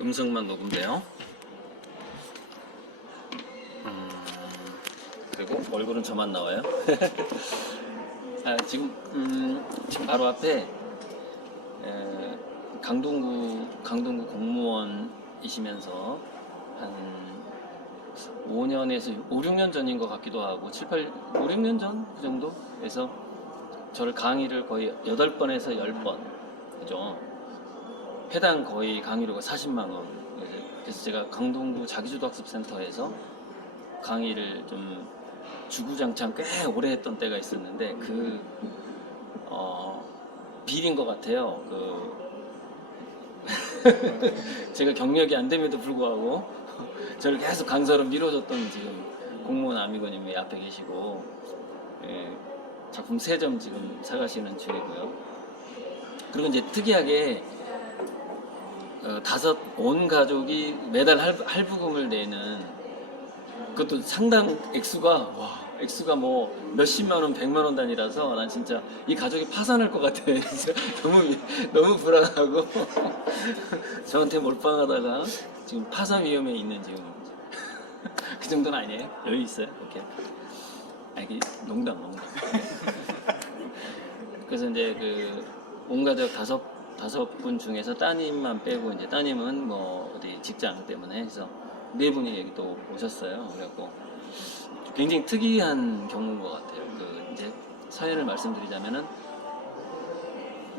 음성만 녹음돼요. 그리고 얼굴은 저만 나와요. 지금 바로 앞에 강동구 공무원이시면서 한 5년에서 5, 6년 전인 것 같기도 하고 5, 6년 전 그 정도에서 저를 강의를 거의 8번에서 10번 그죠? 회당 거의 강의료가 40만 원. 그래서 제가 강동구 자기주도학습센터에서 강의를 좀 주구장창 꽤 오래 했던 때가 있었는데 비린 것 같아요. 제가 경력이 안 됨에도 불구하고 저를 계속 강사로 밀어줬던 지금 공무원 아미고님이 앞에 계시고 작품 3점 지금 사가시는 중이고요. 그리고 이제 특이하게 온 가족이 매달 할부금을 내는 그것도 상당 액수가 뭐 몇십만 원, 100만 원 단위라서 난 진짜 이 가족이 파산할 것 같아. 진짜 너무 불안하고 저한테 몰빵하다가 지금 파산 위험에 있는 지금 그 정도는 아니에요? 여유 있어요? 오케이. 이게 농담. 그래서 이제 온 가족 다섯 분 중에서 따님만 빼고 이제 따님은 뭐 어디 직장 때문에 해서 4분이 여기 또 오셨어요. 그래갖고 굉장히 특이한 경우인 것 같아요. 이제 사연을 말씀드리자면은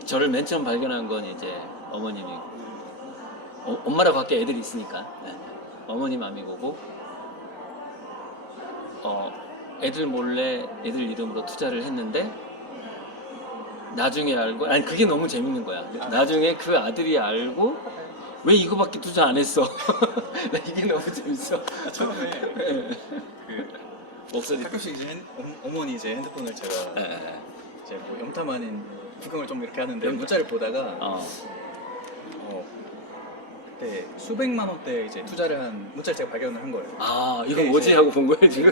저를 맨 처음 발견한 건 이제 어머님이 엄마라고 할게 애들이 있으니까 어머님 아미고고 애들 몰래 애들 이름으로 투자를 했는데 나중에 알고 그게 너무 재밌는 거야. 나중에 그 아들이 알고 왜 이거밖에 투자 안 했어? 나 이게 너무 재밌어. 처음에 목소리 가끔씩 이제 어머니 이제 핸드폰을 제가 이제 뭐 염탐 아닌 구경을 좀 이렇게 하는데 문자를 보다가 그때 수백만 원대 이제 투자를 한 문자를 제가 발견을 한 거예요. 이거 뭐지 하고 본 거예요 지금?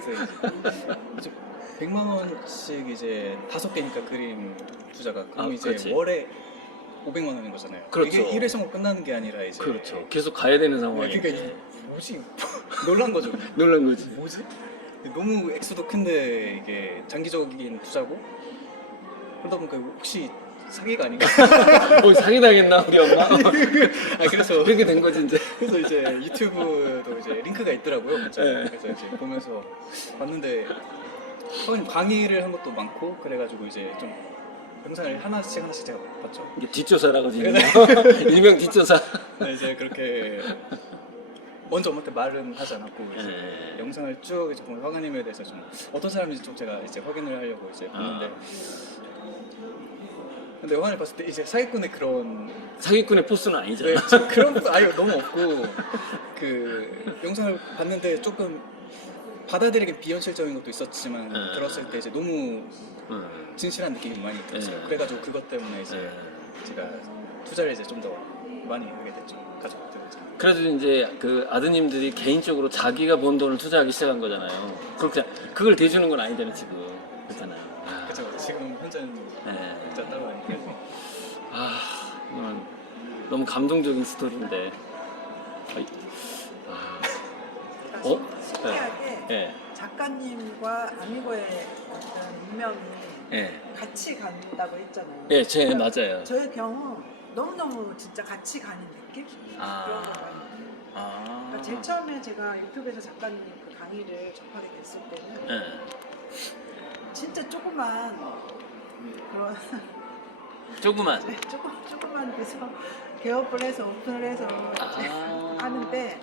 이제 100만 원씩 이제 5개니까 그림 투자가 그럼 이제 그렇지. 월에 500만 원인 거잖아요. 그렇죠. 이게 일회성으로 끝나는 게 아니라 이제 그렇죠. 계속 가야 되는 상황이. 그러니까 이게 뭐지? 놀란 거죠. 놀란 거지. 뭐지? 너무 액수도 큰데 이게 장기적인 투자고 그러다 보니까 혹시 사기가 아닌가? 사기당했나 우리 엄마? 그래서 그렇게 된 거지 이제. 그래서 이제 유튜브도 이제 링크가 있더라고요. 그래서 이제 보면서 봤는데 강의를 한 것도 많고 그래가지고 이제 좀 영상을 하나씩 제가 봤죠. 이게 뒷조사라고 지금. 일명 뒷조사. 이제 그렇게 먼저 엄마한테 말은 하지 않았고 이제 영상을 쭉 이제 보면 화가님에 대해서 좀 어떤 사람인지 좀 제가 이제 확인을 하려고 이제 봤는데 근데 화가님 봤을 때 이제 사기꾼의 포스는 아니잖아. 네, 그런 너무 없고 영상을 봤는데 조금 받아들이기 비현실적인 것도 있었지만 들었을 때 이제 너무 진실한 느낌이 많이 들었어요. 그래가지고 그것 때문에 이제 제가 투자를 이제 좀 더 많이 하게 됐죠. 가족들. 그래도 이제 아드님들이 개인적으로 자기가 번 돈을 투자하기 시작한 거잖아요. 그걸 대주는 건 아니잖아요 지금. 그렇잖아요. 그렇죠. 지금 현재는 진짜 따로 아니고. 이건 너무 감동적인 스토리인데. 신기하게 작가님과 아미고의 어떤 운명이 같이 간다고 했잖아요. 맞아요. 저의 경우 너무너무 진짜 같이 가는 느낌? 그런 거 그러니까 제일 처음에 제가 유튜브에서 작가님 그 강의를 접하게 됐을 때는 진짜 조그만 그런 조그만 데서 개업을 해서 오픈을 해서 하는데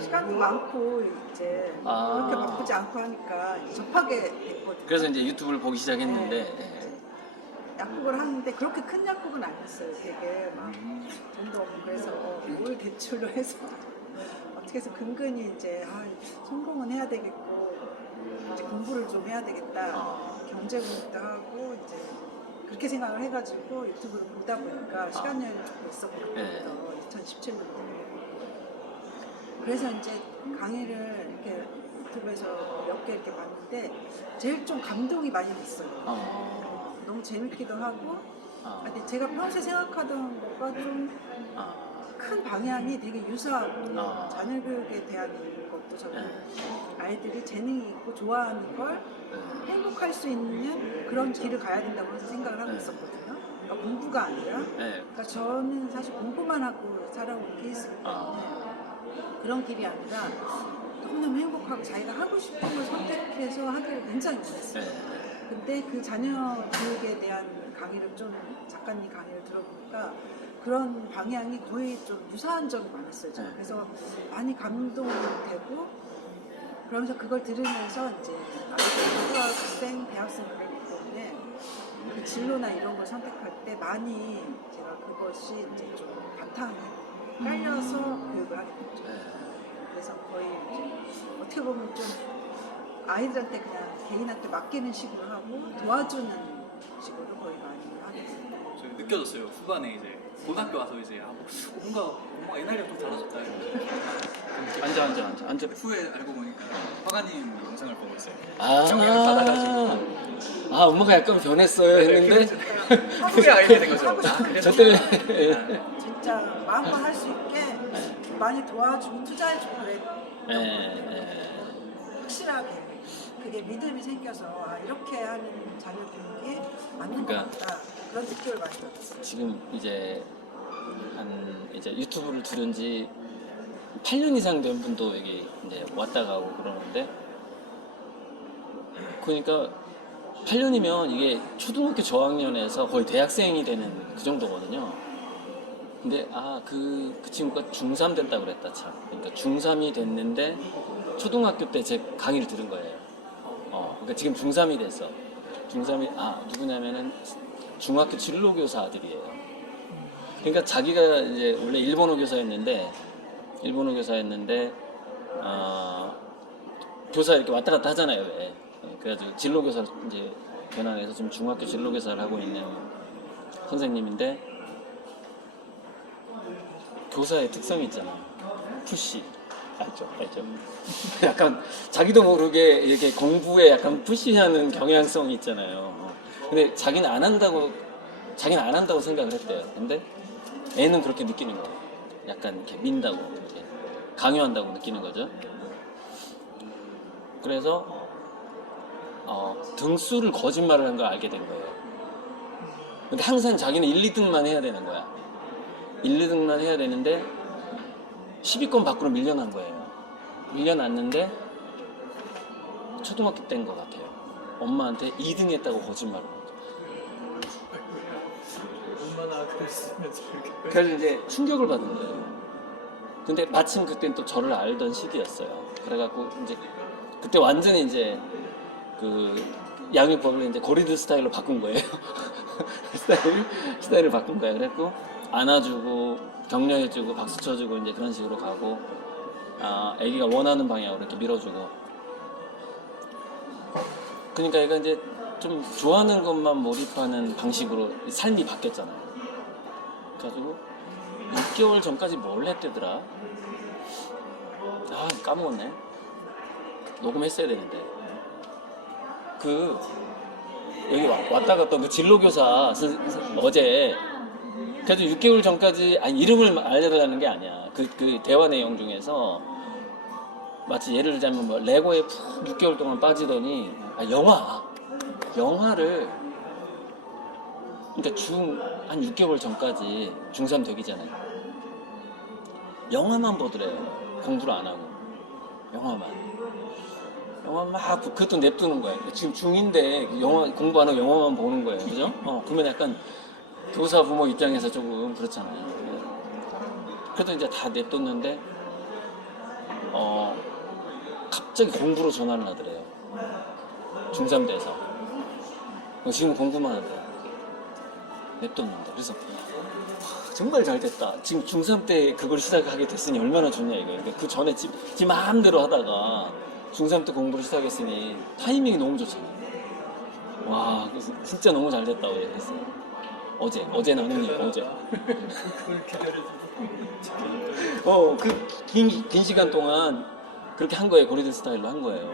시간도 많고 이제 그렇게 바쁘지 않고 하니까 접하게 됐거든요. 그래서 이제 유튜브를 보기 시작했는데 약국을 하는데 그렇게 큰 약국은 아니었어요. 되게 막 돈도 없고 그래서 뭘 대출로 해서 어떻게 해서 근근히 이제 성공은 해야 되겠고 이제 공부를 좀 해야 되겠다. 경제 공부도 하고 이제 그렇게 생각을 해가지고 유튜브를 보다 보니까 시간 여행을 조금 있었거든요. 2017년도에. 그래서 이제 강의를 이렇게 유튜브에서 몇 개 이렇게 봤는데 제일 좀 감동이 많이 됐어요. 너무 재밌기도 하고 근데 제가 평소에 생각하던 것과 좀 큰 방향이 되게 유사하고 아. 자녀 교육에 대한 것도 저는 네. 아이들이 재능이 있고 좋아하는 걸 행복할 수 있는 그런 길을 가야 된다고 생각을 하고 네. 있었거든요. 그러니까 공부가 아니라. 네. 그러니까 저는 사실 공부만 하고 살아온 케이스이기 때문에 그런 길이 아니라 너무너무 행복하고 자기가 하고 싶은 걸 선택해서 하기를 굉장히 원했어요. 네. 근데 그 자녀 교육에 대한 강의를 좀 작가님 강의를 들어보니까 그런 방향이 거의 좀 유사한 점이 많았어요. 저는. 네. 그래서 많이 감동이 되고 그러면서 그걸 들으면서 이제 고등학생, 대학생을 하기 때문에 그 진로나 이런 걸 선택할 때 많이 제가 그것이 이제 좀 바탕에 깔려서 교육을 하게 됐죠. 네. 그래서 거의 이제 어떻게 보면 좀 아이들한테 그냥 개인한테 맡기는 식으로 하고 도와주는 식으로 거의 많이 하게 됐어요. 저 느껴졌어요. 후반에 이제 고등학교 와서 이제 뭔가 옛날이랑 좀 달라졌다. 앉아. 후에 알고 보니까 화가님 영상을 보고 있어요. 아, 영향을 받아가지고. 아, 엄마가 약간 변했어요 했는데 후에 알게 된 거죠. 하고 싶은 그래서 저 때문에 진짜 마음껏 할 수 있게 많이 도와주고 투자해주고 그랬던 네. 확실하게 그게 믿음이 생겨서 아, 이렇게 하는 자녀 교육이 맞는 그러니까 것 같다 그런 느낌을 많이 받았어요. 지금 이제 이제 유튜브를 들은 지 8년 이상 된 분도 여기 이제 왔다 가고 그러는데 그러니까 8년이면 이게 초등학교 저학년에서 거의 대학생이 되는 그 정도거든요. 근데 그 친구가 중3 됐다고 그랬다 참. 그러니까 중3이 됐는데 초등학교 때 제 강의를 들은 거예요. 그러니까 지금 중3이 됐어. 중3이 누구냐면은 중학교 진로교사 아들이에요. 그러니까 자기가 이제 원래 일본어 교사였는데 교사 이렇게 왔다 갔다 하잖아요. 왜. 그래가지고 진로교사로 이제 변환해서 지금 중학교 진로교사를 하고 있는 선생님인데 교사의 특성이 있잖아요. 푸시. 알죠? 약간 자기도 모르게 이렇게 공부에 약간 푸시하는 경향성이 있잖아요. 근데 자기는 안 한다고 생각을 했대요. 근데 애는 그렇게 느끼는 거예요. 약간 이렇게 민다고, 이렇게 강요한다고 느끼는 거죠. 그래서 등수를 거짓말을 한 걸 알게 된 거예요. 근데 항상 자기는 1, 2등만 해야 되는 거야. 1, 2등만 해야 되는데 10위권 밖으로 밀려난 거예요. 밀려났는데 초등학교 때인 것 같아요. 엄마한테 2등 했다고 거짓말을 한 거예요. 얼마나 그랬으면서 이렇게. 그래서 이제 충격을 받은 거예요. 근데 마침 그때는 또 저를 알던 시기였어요. 그래갖고 이제 그때 완전히 이제 그 양육법을 이제 고리드 스타일로 바꾼 거예요. 스타일을 바꾼 거예요. 그래갖고 안아주고 격려해주고 박수 쳐주고 이제 그런 식으로 가고 애기가 원하는 방향으로 이렇게 밀어주고. 그러니까 얘가 이제 좀 좋아하는 것만 몰입하는 방식으로 삶이 바뀌었잖아요. 그래가지고 6개월 전까지 뭘 했대더라? 까먹었네. 녹음했어야 되는데. 여기 왔다 갔던 그 진로교사 어제 그래도 6개월 전까지 이름을 알려달라는 게 아니야. 그 대화 내용 중에서 마치 예를 들자면 뭐 레고에 푹 6개월 동안 빠지더니 영화를 그러니까 한 6개월 전까지 중3 되기 전에 영화만 보더래요. 공부를 안 하고 영화 막 그것도 냅두는 거예요. 지금 중2인데 영화 공부 안 하고 영화만 보는 거예요. 그죠? 그러면 약간 교사 부모 입장에서 조금 그렇잖아요. 그래도 이제 다 냅뒀는데 갑자기 공부로 전화를 하더래요. 중3 돼서 지금 공부만 하더래요. 냅뒀는데. 그래서 정말 잘 됐다. 지금 중3 때 그걸 시작하게 됐으니 얼마나 좋냐 이거. 그러니까 그 전에 지 마음대로 하다가 중3 때 공부를 시작했으니 타이밍이 너무 좋잖아요. 와, 그래서 진짜 너무 잘 됐다고 얘기했어요. 어제 나누니 어제. 긴 시간 동안 그렇게 한 거예요. 고리드 스타일로 한 거예요.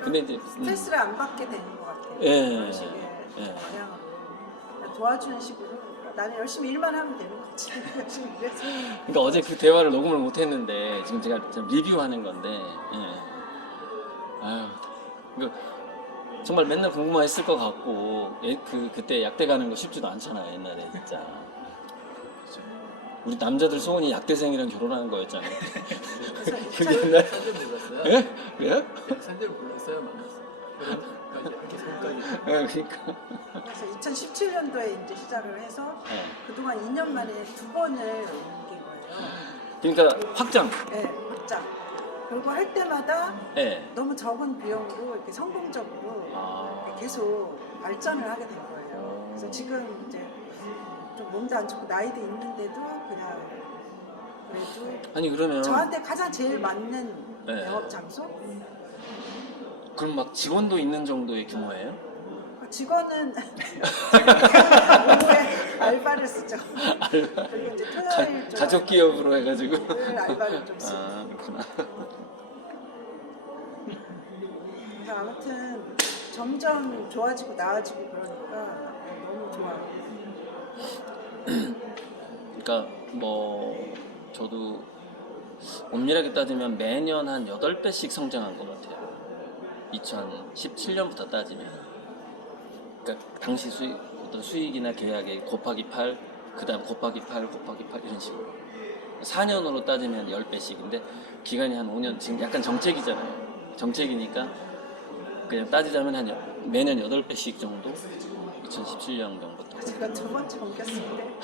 근데 이제 스트레스를 안 받게 되는 것 같아요. 예. 그런 식의 방향으로 도와주는 식으로 나는 열심히 일만 하면 되는 거지. 열심히 일해서. 그러니까 어제 그 대화를 녹음을 못했는데 지금 제가 좀 리뷰하는 건데, 예. 아유, 이거 정말 맨날 공부만 했을 것 같고, 그때 약대 가는 거 쉽지도 않잖아요, 옛날에 진짜. 우리 남자들 소원이 약대생이랑 결혼하는 거였잖아요. 그게 옛날. 산줄 몰랐어요. 예? 예? 산줄 몰랐어요. 만났어. 그런까지 이렇게 손까지. 예, 그러니까. 그래서 2017년도에 이제 시작을 해서 예. 그동안 2년 만에 2번을 옮긴 거예요. 그러니까 확장. 네, 확장. 그리고 할 때마다 예. 너무 적은 비용으로 이렇게 성공적으로 아. 이렇게 계속 발전을 하게 된 거예요. 그래서 지금 이제 좀 몸도 안 좋고 나이도 있는데도 그냥 그래도 아니 그러면 저한테 가장 제일 맞는 네. 영업 장소? 그럼 막 직원도 있는 정도의 규모예요? 직원은 오후에 알바를 쓰죠. 알바. 그리고 이제 토요일 좀 가족 기업으로 해가지고. 토요일 알바를 좀 쓰고. 아 그렇구나. 그래서 아무튼 점점 좋아지고 나아지고 그러니까 너무 좋아요. 그러니까 뭐 저도 엄밀하게 따지면 매년 한 8배씩 성장한 것 같아요. 2017년부터 따지면. 그러니까 당시 어떤 수익이나 계약에 곱하기 8, 그 다음 곱하기 8, 곱하기 8 이런 식으로. 4년으로 따지면 10배씩인데 기간이 한 5년, 지금 약간 정책이잖아요. 정책이니까 그냥 따지자면 매년 8배씩 정도? 2017년 정도부터. 제가 두 번째 옮겼을 때,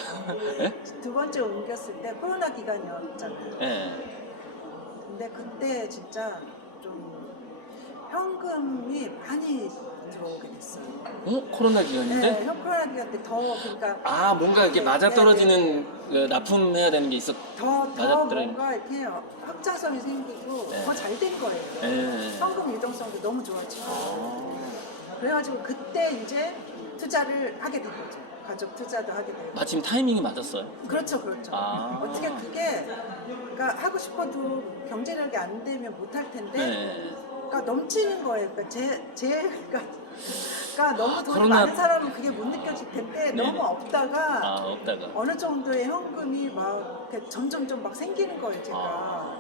예? 두 번째 옮겼을 때 코로나 기간이었잖아요. 예. 근데 그때 진짜 좀 현금이 많이 들어오게 됐어요. 코로나 기간인데? 네, 코로나 기간 때 더 그러니까 아, 뭔가 이렇게 맞아떨어지는 그 납품해야 되는 게 있었. 더 맞아떨어지는. 뭔가 이렇게 확장성이 생기고 네. 더 잘 된 거예요. 예. 현금 유동성도 너무 좋아지고. 아, 그래가지고 그때 이제 투자를 하게 된 거죠. 가족 투자도 하게 되고. 마침 타이밍이 맞았어요. 그렇죠, 그렇죠. 아. 어떻게 그게 그러니까 하고 싶어도 경제력이 안 되면 못 할 텐데, 네. 그러니까 넘치는 거예요. 그러니까 그러니까 너무 돈이 코로나- 많은 사람은 그게 못 느껴질 텐데 네네. 너무 없다가 아, 없다가. 어느 정도의 현금이 막 이렇게 점점점 막 생기는 거예요. 제가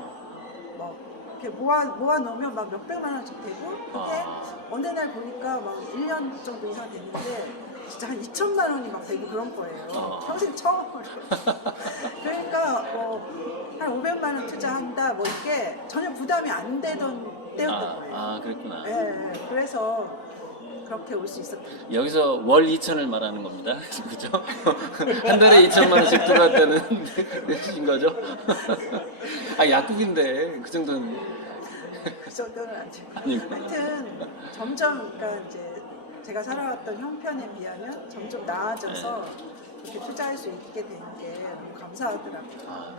뭐 이렇게 모아 놓으면 막 몇백만 원씩 되고 그게 어느 날 보니까 막 1년 정도 이상 됐는데 진짜 한 2천만 원이 막 되고 그런 거예요. 평생 처음으로. 그러니까 한 500만 원 투자한다 뭐 이게 전혀 부담이 안 되던 때였던 거예요. 아, 그랬구나. 네, 그래서 그렇게 올 수 있었던 거예요. 여기서 월 2천을 말하는 겁니다. 그죠? 한 달에 2천만 원씩 들어왔다는 뜻인 거죠? 아, 약국인데 그 정도는 그 정도는 안 돼요. 아니고. 하여튼 점점 그러니까 이제 제가 살아왔던 형편에 비하면 점점 나아져서 그렇게 투자할 수 있게 된 게 너무 감사하더라고요. 아,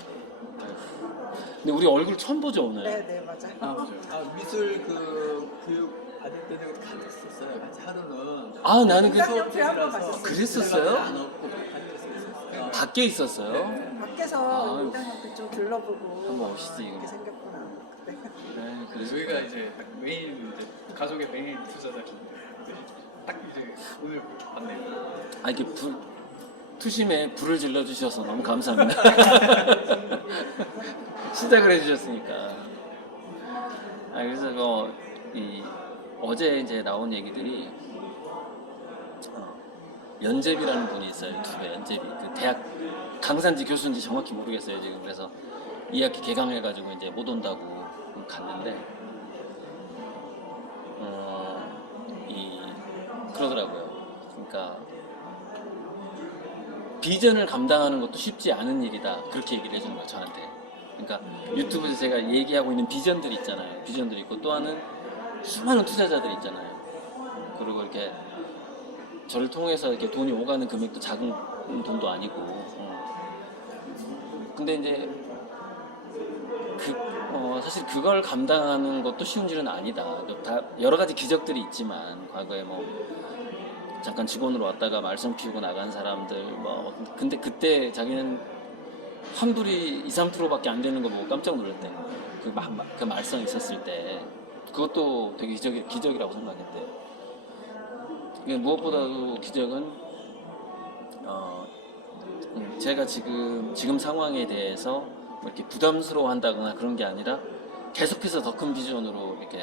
근데 우리 얼굴 처음 보죠 오늘? 네, 맞아요. 미술 그 교육 받을 때도 같이 있었어요. 같이 하루는. 아, 나는 그 수업 옆에 한번 갔었어요. 그랬었어요? 안 없고 같이 있었어요. 밖에 있었어요. 밖에서 아유. 일단 좀 둘러보고 한번 오시지, 이거. 이렇게 생겼구나. 네. 네, 그래서 저희가 이제 딱 메인 이제 가족의 메인 투자자인데 딱 이제 오늘 봤네요. 아, 이렇게 투심에 불을 질러 주셔서 너무 감사합니다. 시작을 해주셨으니까. 아, 그래서 어제 이제 나온 얘기들이 연재비라는 분이 있어요, 유튜브에. 연재비. 그 대학 강산지 교수인지 정확히 모르겠어요 지금. 그래서 2학기 개강해가지고 이제 못 온다고 갔는데 그러더라고요. 그러니까 비전을 감당하는 것도 쉽지 않은 일이다, 그렇게 얘기를 해주는 거예요 저한테. 그러니까 유튜브에서 제가 얘기하고 있는 비전들이 있잖아요. 비전들이 있고 또 하나는 수많은 투자자들이 있잖아요. 그리고 이렇게 저를 통해서 이렇게 돈이 오가는 금액도 작은 돈도 아니고. 근데 이제 사실 그걸 감당하는 것도 쉬운 일은 아니다. 다 여러 가지 기적들이 있지만 과거에 뭐 잠깐 직원으로 왔다가 말썽 피우고 나간 사람들 근데 그때 자기는 환불이 2~3%밖에 안 되는 거 보고 깜짝 놀랐대. 그 말썽 있었을 때 그것도 되게 기적이라고 생각했대요. 무엇보다도 기적은 제가 지금 상황에 대해서 뭐 이렇게 부담스러워한다거나 그런 게 아니라 계속해서 더 큰 비전으로 이렇게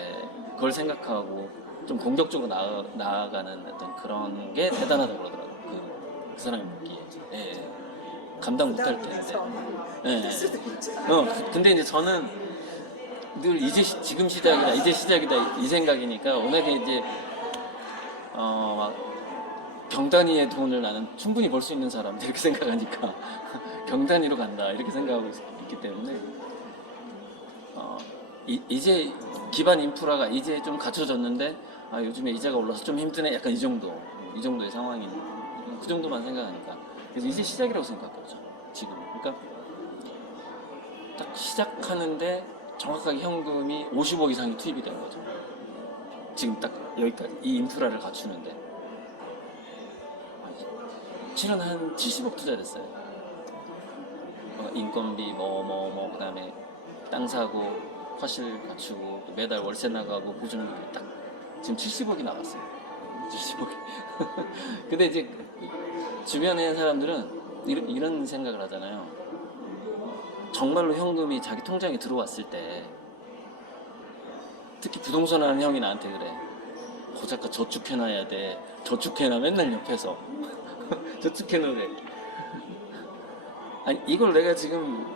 그걸 생각하고 좀 공격적으로 나아가는 어떤 그런 게 대단하다고 그러더라고요. 그 사람이 보기에. 예. 감당 못할 텐데. 예. 수도 있죠. 근데 이제 저는 늘 지금 시작이다, 이제 시작이다 이 생각이니까 워낙에 이제 막 경단위의 돈을 나는 충분히 벌 수 있는 사람 이렇게 생각하니까 경단위로 간다 이렇게 생각하고 있기 때문에 이제 기반 인프라가 이제 좀 갖춰졌는데 요즘에 이자가 올라서 좀 힘드네 약간 이 정도의 상황인 그 정도만 생각하니까 그래서 이제 시작이라고 생각하죠 지금. 그러니까 딱 시작하는데 정확하게 현금이 50억 이상이 투입이 된 거죠. 지금 딱 여기까지 이 인프라를 갖추는데 실은 한 70억 투자됐어요. 인건비 그다음에 땅 사고 화실 갖추고 매달 월세 나가고 보증비 딱 지금 70억이 나갔어요. 70억이. 근데 이제 주변에 사람들은 이런 생각을 하잖아요. 정말로 현금이 자기 통장에 들어왔을 때 특히 부동산 하는 형이 나한테 그래. 고작가 저축해놔야 돼. 저축해놔 맨날 옆에서. 저축해놓으래. 아니 이걸 내가 지금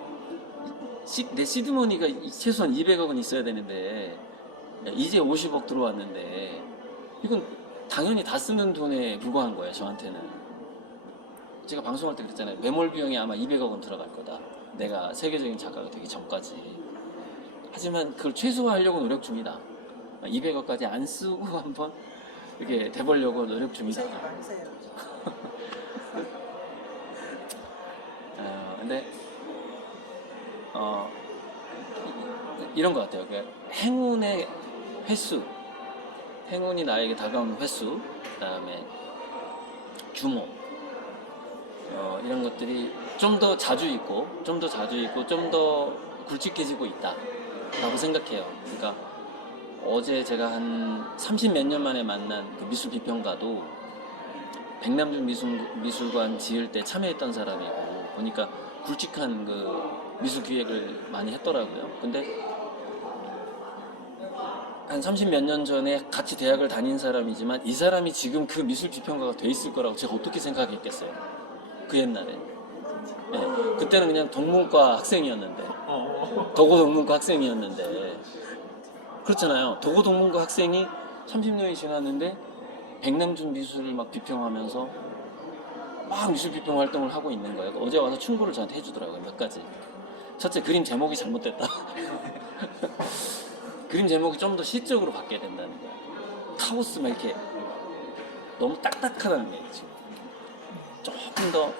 내 시드머니가 최소한 200억은 있어야 되는데 이제 50억 들어왔는데 이건 당연히 다 쓰는 돈에 불과한 거예요 저한테는. 제가 방송할 때 그랬잖아요. 매몰 비용이 아마 200억은 들어갈 거다. 내가 세계적인 작가가 되기 전까지. 하지만 그걸 최소화하려고 노력 중이다. 200억까지 안 쓰고 한번 이렇게 돼보려고 노력 중이다. 많으세요. 근데 이런 것 같아요. 그러니까 행운의 횟수, 행운이 나에게 다가오는 횟수, 그다음에 규모, 이런 것들이 좀 더 자주 있고, 좀 더 굵직해지고 있다라고 생각해요. 그러니까 어제 제가 한 30 몇 년 만에 만난 그 미술 비평가도 백남준 미술관 지을 때 참여했던 사람이고 보니까 굵직한 그 미술 기획을 많이 했더라고요. 근데 한 30 몇 년 전에 같이 대학을 다닌 사람이지만 이 사람이 지금 그 미술 비평가가 돼 있을 거라고 제가 어떻게 생각했겠어요. 그 옛날에. 네, 그때는 그냥 동문과 학생이었는데 도고동문과 학생이었는데 그렇잖아요. 도고동문과 학생이 30년이 지났는데 백남준 미술을 막 비평하면서 막 미술 비평 활동을 하고 있는 거예요. 어제 와서 충고를 저한테 해주더라고요. 몇 가지. 첫째, 그림 제목이 잘못됐다. 그림 제목이 좀 더 시적으로 바뀌어야 된다는 거야. 카오스 막 이렇게 너무 딱딱하다는 거예요. 지금. 조금 더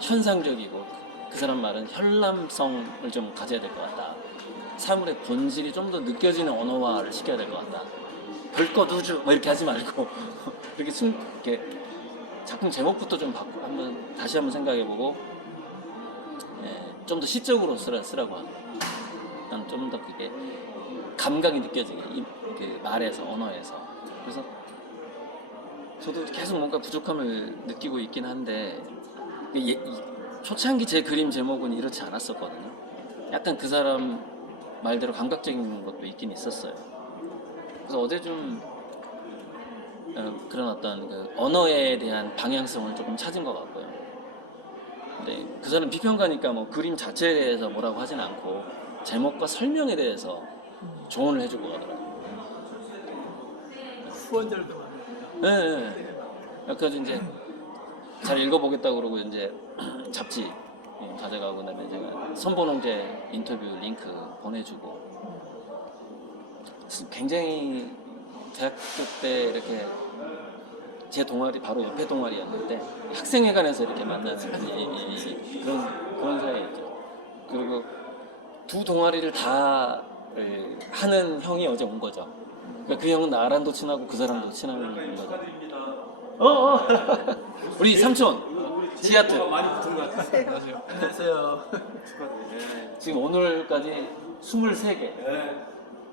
현상적이고 그 사람 말은 현람성을 좀 가져야 될 것 같다. 사물의 본질이 좀 더 느껴지는 언어화를 시켜야 될 것 같다. 별것 우주 뭐 이렇게 하지 말고 이렇게 작품 제목부터 좀 바꾸고 다시 한번 생각해보고 좀 더 시적으로 쓰라고 하고 난 좀 더 그게 감각이 느껴지게 그 말에서 언어에서. 그래서 저도 계속 뭔가 부족함을 느끼고 있긴 한데 초창기 제 그림 제목은 이렇지 않았었거든요. 약간 그 사람 말대로 감각적인 것도 있긴 있었어요. 그래서 어제 좀 그런 어떤 그 언어에 대한 방향성을 조금 찾은 것 같고요. 근데 그 사람 비평가니까 뭐 그림 자체에 대해서 뭐라고 하진 않고 제목과 설명에 대해서 조언을 해주고 가더라고요. 후원절도 네. 그래서 이제 잘 읽어보겠다고 그러고 이제 잡지 가져가고 그다음에 제가 선본홍제 인터뷰 링크 보내주고 굉장히 대학교 때 이렇게 제 동아리 바로 옆에 동아리였는데 학생회관에서 이렇게 만나는 그런 사이였죠. 그리고 두 동아리를 다 하는 형이 어제 온 거죠. 그러니까 그 형은 나랑도 친하고 그 사람도 친한 거죠. 우리 삼촌 지하트 많이 붙은 것 같아요. 안녕하세요. 지금 오늘까지 23개. 네,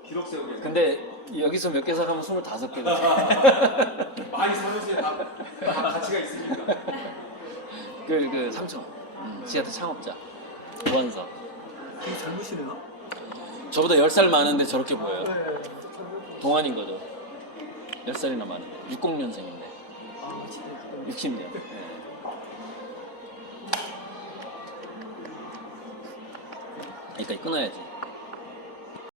기록 세우고 계세요. 근데 여기서 몇 개 사가면 25개가. 많이 사면서 다 가치가 있습니까? 그 삼촌 시아트 창업자 우한서. 되게 젊으시네요. 저보다 10살 많은데 저렇게 보여요. 네. 동안인 거죠. 10살이나 많은데 60년생인데 아 진짜 60년. 그러니까 끊어야지.